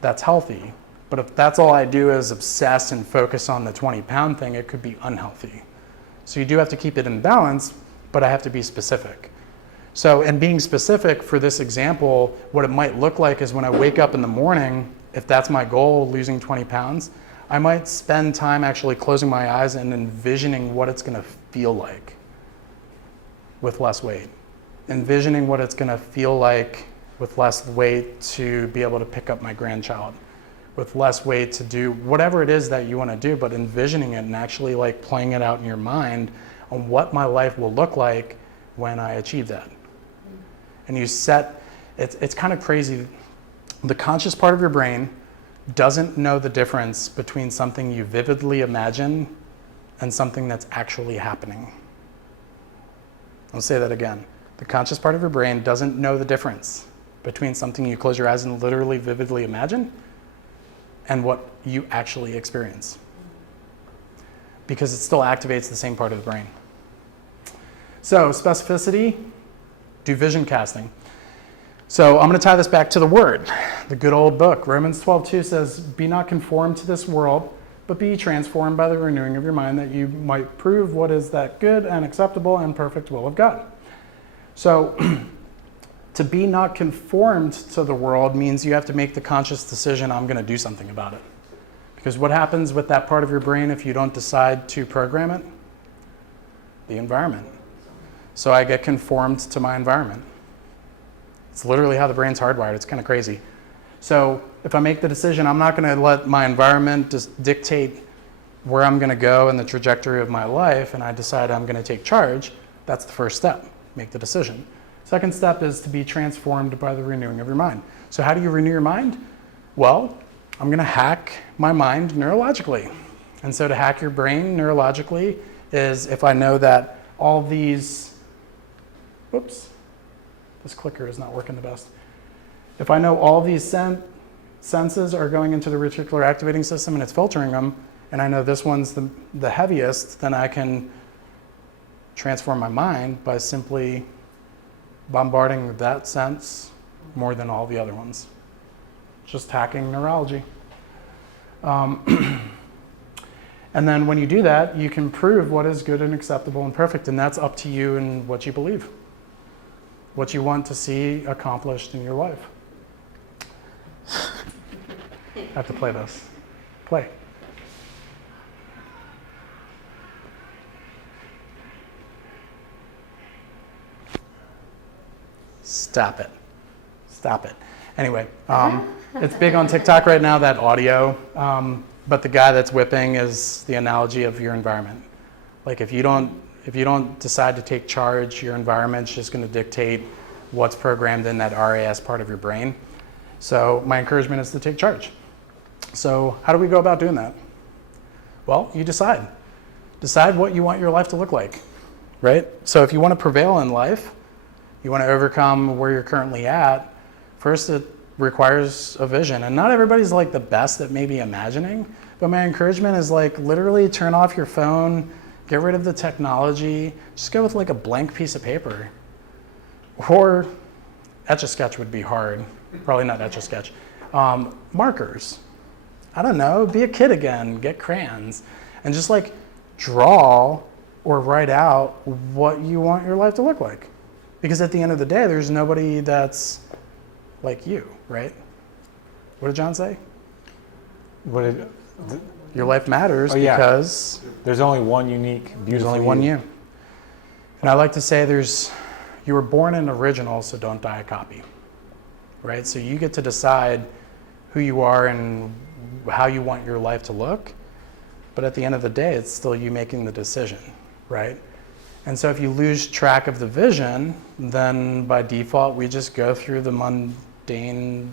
that's healthy. But if that's all I do is obsess and focus on the 20-pound thing, it could be unhealthy. So you do have to keep it in balance, but I have to be specific. So, and being specific for this example, what it might look like is when I wake up in the morning, if that's my goal, losing 20 pounds, I might spend time actually closing my eyes and envisioning what it's gonna feel like with less weight. Envisioning what it's gonna feel like with less weight to be able to pick up my grandchild, with less weight to do whatever it is that you wanna do, but envisioning it and actually like playing it out in your mind on what my life will look like when I achieve that. And you set, it's kind of crazy. The conscious part of your brain doesn't know the difference between something you vividly imagine and something that's actually happening. I'll say that again. The conscious part of your brain doesn't know the difference between something you close your eyes and literally vividly imagine and what you actually experience. Because it still activates the same part of the brain. So specificity, do vision casting. So I'm going to tie this back to the word, the good old book. Romans 12:2 says, be not conformed to this world, but be transformed by the renewing of your mind, that you might prove what is that good and acceptable and perfect will of God. So to be not conformed to the world means you have to make the conscious decision, I'm going to do something about it. Because what happens with that part of your brain if you don't decide to program it? The environment. So I get conformed to my environment. It's literally how the brain's hardwired. It's kind of crazy. So if I make the decision, I'm not going to let my environment just dictate where I'm going to go and the trajectory of my life, and I decide I'm going to take charge, that's the first step. Make the decision. Second step is to be transformed by the renewing of your mind. So how do you renew your mind? Well, I'm going to hack my mind neurologically. And so to hack your brain neurologically is if I know that all these, whoops, this clicker is not working the best. If I know all these senses are going into the reticular activating system and it's filtering them, and I know this one's the heaviest, then I can transform my mind by simply bombarding that sense more than all the other ones. Just hacking neurology. And then when you do that, you can prove what is good and acceptable and perfect, and that's up to you and what you believe, what you want to see accomplished in your life. I have to play this. Play. Stop it. Stop it. Anyway, it's big on TikTok right now, that audio, but the guy that's whipping is the analogy of your environment. Like if you don't decide to take charge, your environment's just going to dictate what's programmed in that RAS part of your brain. So my encouragement is to take charge. So how do we go about doing that? Well, you decide. Decide what you want your life to look like, right? So if you want to prevail in life, you want to overcome where you're currently at, first it requires a vision. And not everybody's like the best at maybe imagining, but my encouragement is like literally turn off your phone, get rid of the technology, just go with like a blank piece of paper. Or Etch-a-Sketch would be hard, probably not Etch-a-Sketch. Markers, I don't know, be a kid again, get crayons, and just like draw or write out what you want your life to look like. Because at the end of the day, there's nobody that's like you, right? What did John say? Your life matters because there's only one unique, beautiful there's only one you. And I like to say you were born an original, so don't die a copy, right? So you get to decide who you are and how you want your life to look. But at the end of the day, it's still you making the decision, right? And so if you lose track of the vision, then by default, we just go through the mundane,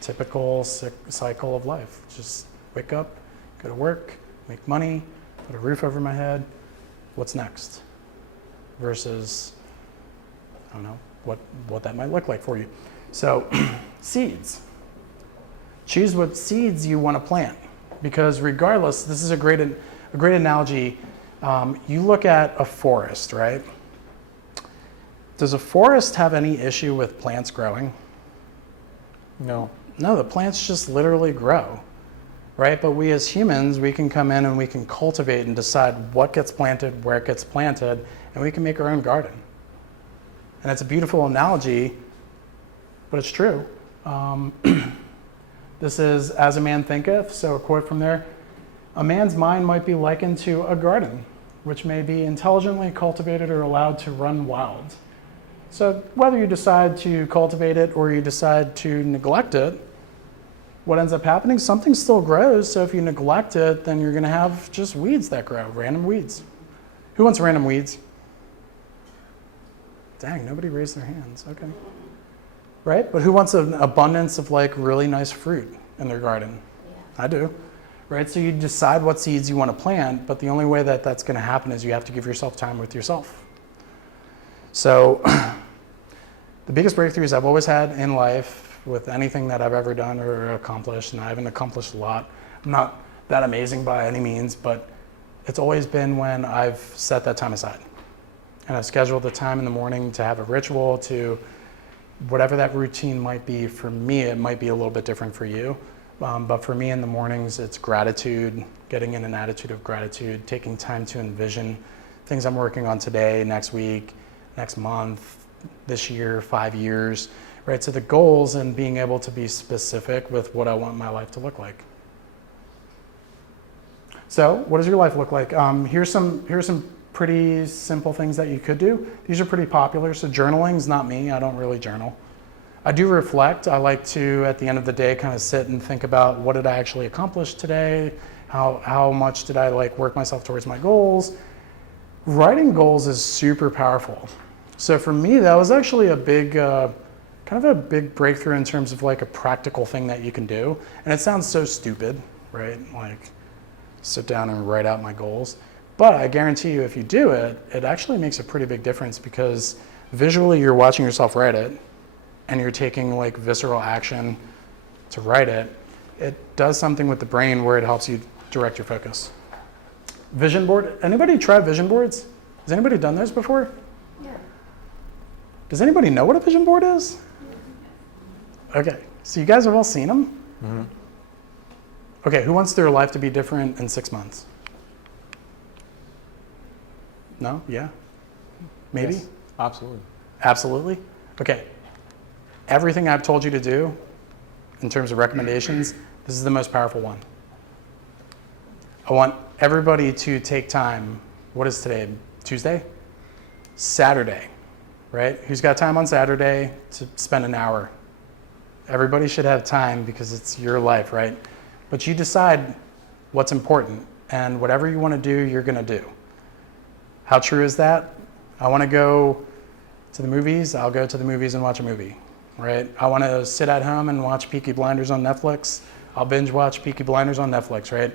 typical cycle of life. Just wake up, go to work, make money, put a roof over my head. What's next? Versus, I don't know, what that might look like for you. So seeds. Choose what seeds you want to plant. Because regardless, this is a great analogy. You look at a forest, right? Does a forest have any issue with plants growing? No. No, the plants just literally grow, right? But we as humans, we can come in and we can cultivate and decide what gets planted, where it gets planted, and we can make our own garden. And it's a beautiful analogy, but it's true. This is as a man thinketh, so a quote from there. A man's mind might be likened to a garden, which may be intelligently cultivated or allowed to run wild. So whether you decide to cultivate it or you decide to neglect it, what ends up happening, something still grows. So if you neglect it, then you're going to have just weeds that grow, random weeds. Who wants random weeds? Dang, nobody raised their hands. Okay. Right? But who wants an abundance of like really nice fruit in their garden? Yeah. I do. Right? So you decide what seeds you want to plant, but the only way that that's going to happen is you have to give yourself time with yourself. So the biggest breakthroughs I've always had in life with anything that I've ever done or accomplished, and I haven't accomplished a lot, I'm not that amazing by any means, but it's always been when I've set that time aside. And I've scheduled the time in the morning to have a ritual, to whatever that routine might be. For me, it might be a little bit different for you. But for me in the mornings, it's gratitude, getting in an attitude of gratitude, taking time to envision things I'm working on today, next week, next month, this year, 5 years, right? So the goals and being able to be specific with what I want my life to look like. So what does your life look like? Here's some pretty simple things that you could do. These are pretty popular. So journaling's not me. I don't really journal. I do reflect. I like to, at the end of the day, kind of sit and think about what did I actually accomplish today? How much did I like work myself towards my goals? Writing goals is super powerful. So for me, that was actually a big, kind of a big breakthrough in terms of like a practical thing that you can do. And it sounds so stupid, right? Like sit down and write out my goals. But I guarantee you, if you do it, it actually makes a pretty big difference because visually you're watching yourself write it and you're taking like visceral action to write it. It does something with the brain where it helps you direct your focus. Vision board, anybody try vision boards? Has anybody done those before? Yeah. Does anybody know what a vision board is? Okay, so you guys have all seen them? Mm-hmm. Okay, who wants their life to be different in 6 months? No? Yeah? Maybe? Yes, absolutely. Absolutely? Okay. Everything I've told you to do in terms of recommendations, this is the most powerful one. I want everybody to take time. What is today? Tuesday? Saturday, right? Who's got time on Saturday to spend an hour? Everybody should have time because it's your life, right? But you decide what's important, and whatever you want to do, you're going to do. How true is that? I want to go to the movies, I'll go to the movies and watch a movie, right? I want to sit at home and watch Peaky Blinders on Netflix, I'll binge watch Peaky Blinders on Netflix, right?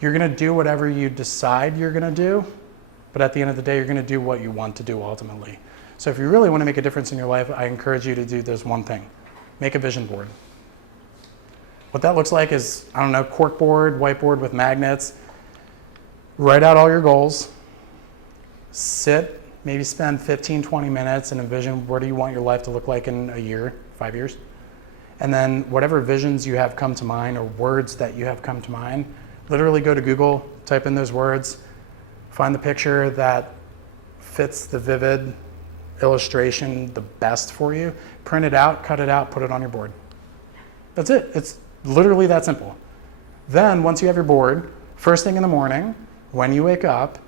You're going to do whatever you decide you're going to do, but at the end of the day, you're going to do what you want to do ultimately. So if you really want to make a difference in your life, I encourage you to do this one thing. Make a vision board. What that looks like is, I don't know, corkboard, whiteboard with magnets. Write out all your goals. Sit, maybe spend 15, 20 minutes and envision what do you want your life to look like in a year, 5 years. And then whatever visions you have come to mind or words that you have come to mind, literally go to Google, type in those words, find the picture that fits the vivid illustration the best for you, print it out, cut it out, put it on your board. That's it. It's literally that simple. Then once you have your board, first thing in the morning, when you wake up,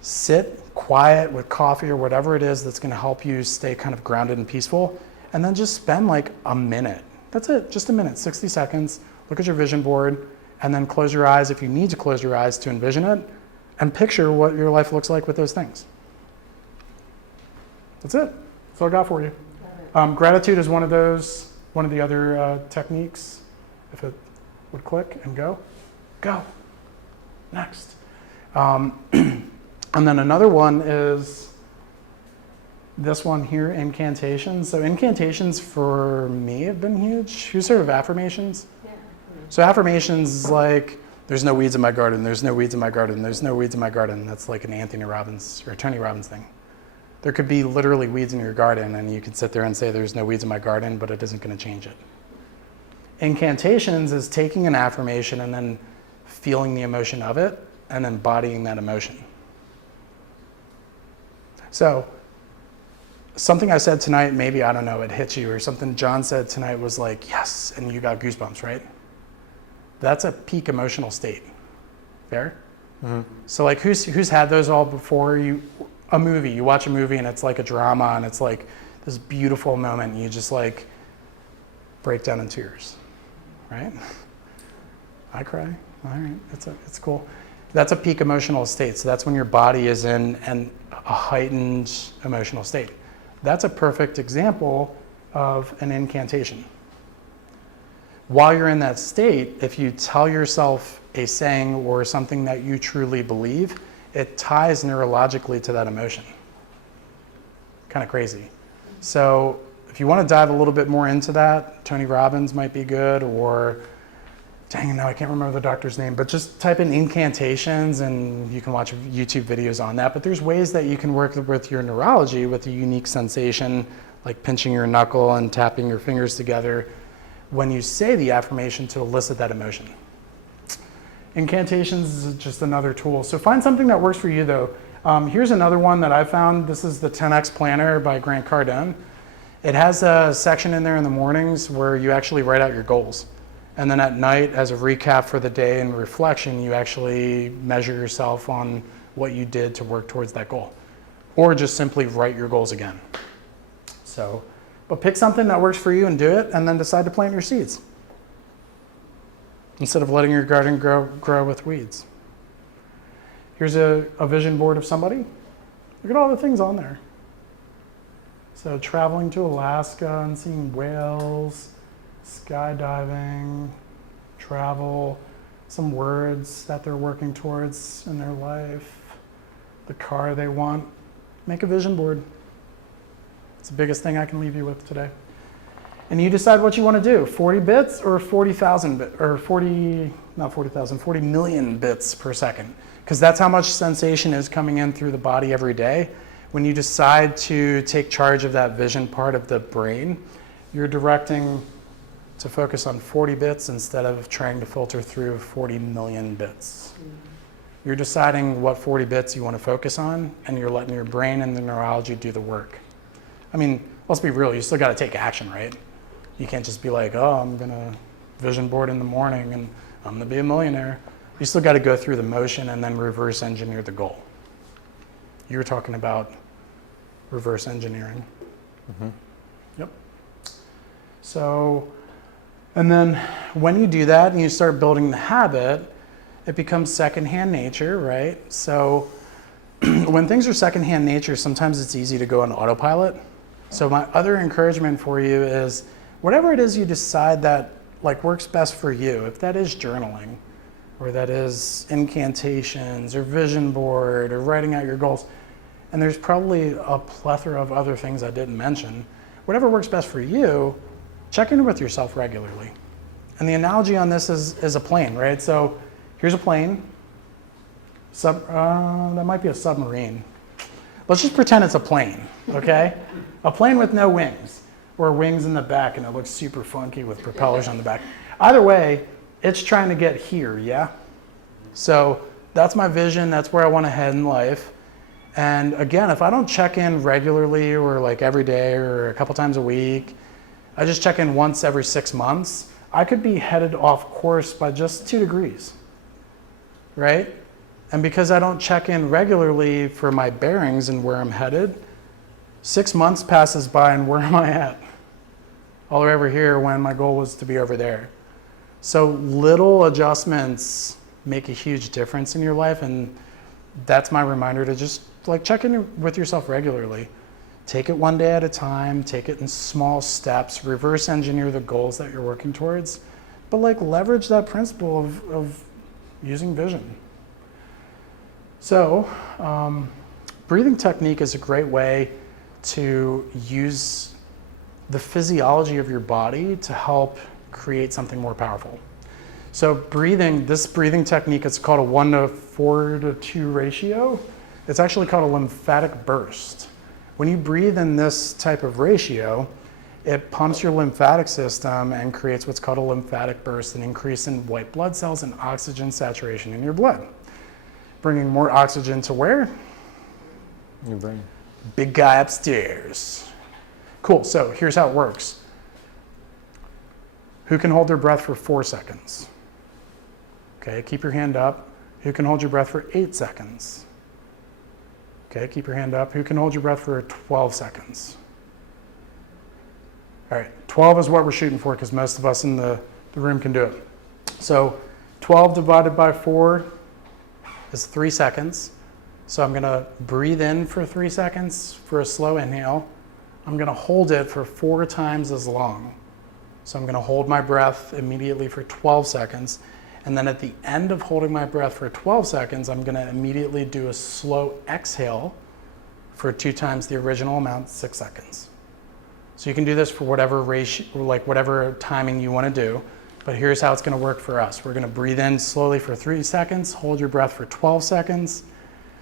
sit quiet with coffee or whatever it is that's going to help you stay kind of grounded and peaceful, and then just spend like a minute. That's it, just a minute, 60 seconds. Look at your vision board, and then close your eyes if you need to close your eyes to envision it, and picture what your life looks like with those things. That's it. That's all I got for you. Gratitude is one of the other techniques. If it would click and go. Next. And then another one is this one here, Incantations. So Incantations for me have been huge. Who's heard of affirmations? Yeah. So affirmations is like, there's no weeds in my garden, there's no weeds in my garden, there's no weeds in my garden. That's like an Anthony Robbins or Tony Robbins thing. There could be literally weeds in your garden and you could sit there and say there's no weeds in my garden, but it isn't going to change it. Incantations is taking an affirmation and then feeling the emotion of it and embodying that emotion. So something I said tonight, maybe, I don't know, it hit you, or something John said tonight was like, yes, and you got goosebumps, right? That's a peak emotional state. Fair? Mm-hmm. So like who's had those all before? You watch a movie and it's like a drama and it's like this beautiful moment and you just like break down in tears, right? I cry, all right, it's cool. That's a peak emotional state. So that's when your body is in a heightened emotional state. That's a perfect example of an incantation. While you're in that state, if you tell yourself a saying or something that you truly believe, it ties neurologically to that emotion. Kind of crazy. So if you want to dive a little bit more into that, Tony Robbins might be good, or dang it, no, I can't remember the doctor's name, but just type in incantations and you can watch YouTube videos on that. But there's ways that you can work with your neurology with a unique sensation, like pinching your knuckle and tapping your fingers together when you say the affirmation to elicit that emotion. Incantations is just another tool. So find something that works for you though. Here's another one that I found. This is the 10X Planner by Grant Cardone. It has a section in there in the mornings where you actually write out your goals. And then at night, as a recap for the day and reflection, you actually measure yourself on what you did to work towards that goal. Or just simply write your goals again. So, but pick something that works for you and do it, and then decide to plant your seeds. Instead of letting your garden grow with weeds. Here's a vision board of somebody. Look at all the things on there. So traveling to Alaska and seeing whales, skydiving, travel, some words that they're working towards in their life, the car they want. Make a vision board. It's the biggest thing I can leave you with today. And you decide what you want to do, 40 bits or 40,000 bits, or 40, not 40,000, 40 million bits per second. Because that's how much sensation is coming in through the body every day. When you decide to take charge of that vision part of the brain, you're directing to focus on 40 bits instead of trying to filter through 40 million bits. You're deciding what 40 bits you want to focus on, and you're letting your brain and the neurology do the work. I mean, let's be real, you still got to take action, right? You can't just be like, oh, I'm going to vision board in the morning and I'm going to be a millionaire. You still got to go through the motion and then reverse engineer the goal. You were talking about reverse engineering. Mm-hmm. Yep. So, and then when you do that and you start building the habit, it becomes secondhand nature, right? So when things are secondhand nature, sometimes it's easy to go on autopilot. So my other encouragement for you is whatever it is you decide that like works best for you, if that is journaling, or that is incantations, or vision board, or writing out your goals, and there's probably a plethora of other things I didn't mention, whatever works best for you, check in with yourself regularly. And the analogy on this is a plane, right? So here's a plane, that might be a submarine. Let's just pretend it's a plane, okay? A plane with no wings, or wings in the back, and it looks super funky with propellers on the back. Either way, it's trying to get here, yeah? So that's my vision, that's where I want to head in life. And again, if I don't check in regularly or like every day or a couple times a week, I just check in once every 6 months, I could be headed off course by just 2 degrees, right? And because I don't check in regularly for my bearings and where I'm headed, 6 months passes by and where am I at? All the way over here when my goal was to be over there. So little adjustments make a huge difference in your life, and that's my reminder to just like check in with yourself regularly. Take it one day at a time, take it in small steps, reverse engineer the goals that you're working towards, but like leverage that principle of using vision. So breathing technique is a great way to use the physiology of your body to help create something more powerful. So this breathing technique, it's called a 1:4:2 ratio. It's actually called a lymphatic burst. When you breathe in this type of ratio, it pumps your lymphatic system and creates what's called a lymphatic burst, an increase in white blood cells and oxygen saturation in your blood. Bringing more oxygen to where? Your brain. Big guy upstairs. Cool, so here's how it works. Who can hold their breath for 4 seconds? Okay, keep your hand up. Who can hold your breath for 8 seconds? Okay, keep your hand up. Who can hold your breath for 12 seconds? All right, 12 is what we're shooting for because most of us in the room can do it. So 12 divided by 4 is 3 seconds. So I'm gonna breathe in for 3 seconds for a slow inhale. I'm gonna hold it for 4 times as long. So I'm gonna hold my breath immediately for 12 seconds. And then at the end of holding my breath for 12 seconds, I'm gonna immediately do a slow exhale for 2 times the original amount, 6 seconds. So you can do this for whatever ratio, like whatever timing you wanna do, but here's how it's gonna work for us. We're gonna breathe in slowly for 3 seconds, hold your breath for 12 seconds,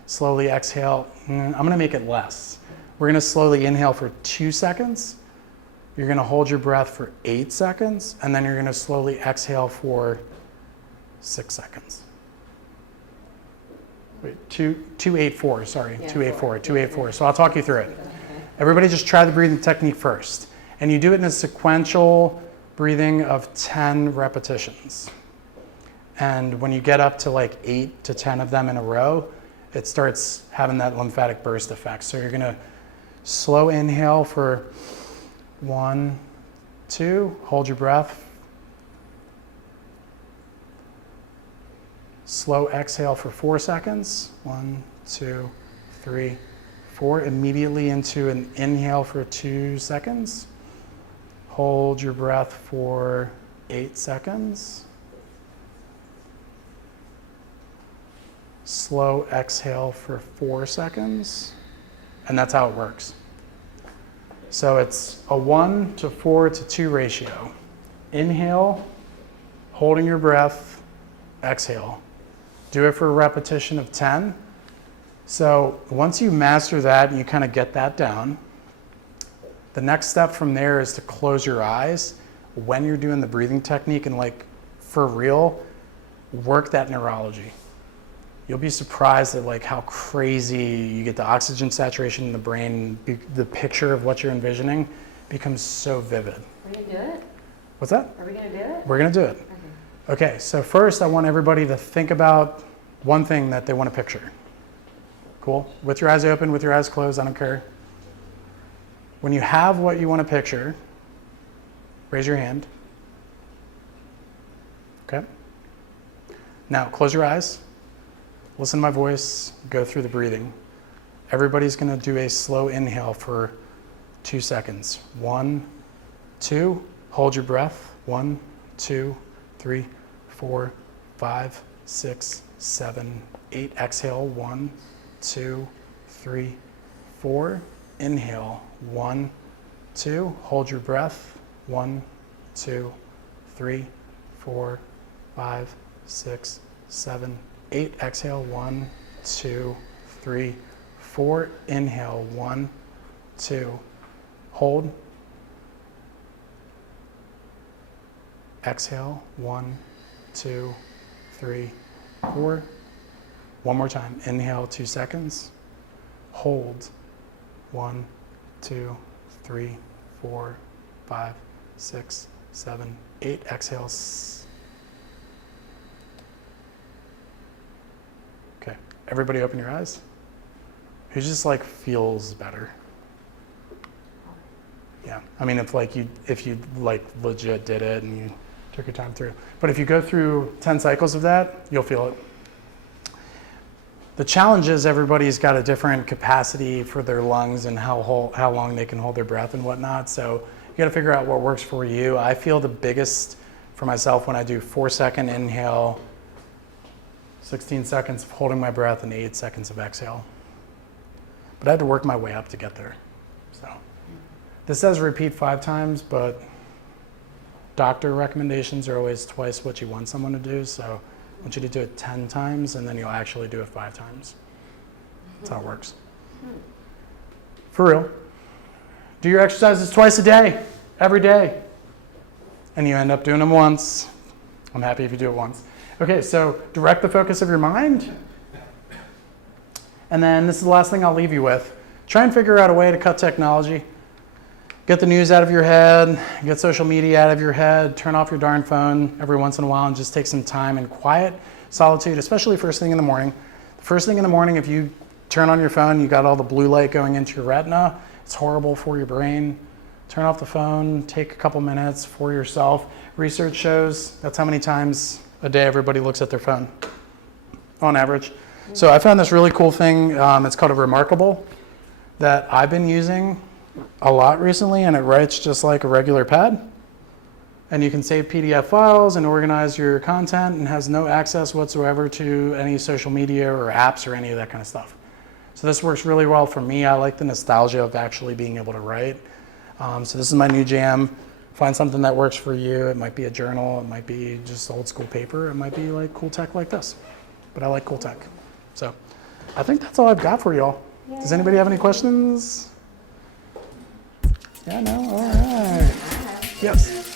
slowly exhale. I'm gonna make it less. We're gonna slowly inhale for 2 seconds. You're gonna hold your breath for 8 seconds, and then you're gonna slowly exhale for 6 seconds. Wait, 284, sorry, Yeah, 284, 4. 284. So I'll talk you through it. Okay. Everybody just try the breathing technique first. And you do it in a sequential breathing of 10 repetitions. And when you get up to like 8 to 10 of them in a row, it starts having that lymphatic burst effect. So you're gonna slow inhale for 1, 2, hold your breath. Slow exhale for 4 seconds. 1, 2, 3, 4. Immediately into an inhale for 2 seconds. Hold your breath for 8 seconds. Slow exhale for 4 seconds. And that's how it works. So it's a 1:4:2 ratio. Inhale, holding your breath, exhale. Do it for a repetition of 10. So once you master that and you kind of get that down, the next step from there is to close your eyes when you're doing the breathing technique and like for real, work that neurology. You'll be surprised at like how crazy you get the oxygen saturation in the brain, the picture of what you're envisioning becomes so vivid. Are we gonna do it? What's that? Are we gonna do it? We're gonna do it. Okay, so first I want everybody to think about one thing that they want to picture. Cool? With your eyes open, with your eyes closed, I don't care. When you have what you want to picture, raise your hand. Okay? Now close your eyes. Listen to my voice, go through the breathing. Everybody's going to do a slow inhale for 2 seconds. 1, 2, hold your breath. 1, 2, 3, 4, 5, 6, 7, 8. Exhale. 1, 2, 3, 4. Inhale. 1, 2. Hold your breath. 1, 2, 3, 4, 5, 6, 7, 8. Exhale. 1, 2, 3, 4. Inhale. 1, 2. Hold. Exhale. 1, 2, 3, 4. One more time. Inhale 2 seconds. Hold. 1, 2, 3, 4, 5, 6, 7, 8. Exhale. Okay. Everybody open your eyes. Who just like feels better? Yeah. I mean, if you like legit did it and you took your time through. But if you go through 10 cycles of that, you'll feel it. The challenge is everybody's got a different capacity for their lungs and how long they can hold their breath and whatnot. So you got to figure out what works for you. I feel the biggest for myself when I do 4-second inhale, 16 seconds of holding my breath, and 8 seconds of exhale. But I had to work my way up to get there. So this says repeat 5 times, but doctor recommendations are always twice what you want someone to do. So I want you to do it 10 times, and then you'll actually do it 5 times. That's how it works. For real. Do your exercises twice a day, every day. And you end up doing them once. I'm happy if you do it once. Okay, so direct the focus of your mind. And then this is the last thing I'll leave you with. Try and figure out a way to cut technology. Get the news out of your head, get social media out of your head, turn off your darn phone every once in a while and just take some time in quiet solitude, especially first thing in the morning. First thing in the morning, if you turn on your phone, you got all the blue light going into your retina. It's horrible for your brain. Turn off the phone, take a couple minutes for yourself. Research shows that's how many times a day everybody looks at their phone on average. So I found this really cool thing. It's called a Remarkable that I've been using a lot recently, and it writes just like a regular pad. And you can save PDF files and organize your content and has no access whatsoever to any social media or apps or any of that kind of stuff. So this works really well for me. I like the nostalgia of actually being able to write. So this is my new jam. Find something that works for you. It might be a journal. It might be just old school paper. It might be like cool tech like this. But I like cool tech. So I think that's all I've got for y'all. Does anybody have any questions? Yeah, no? All right. Yes.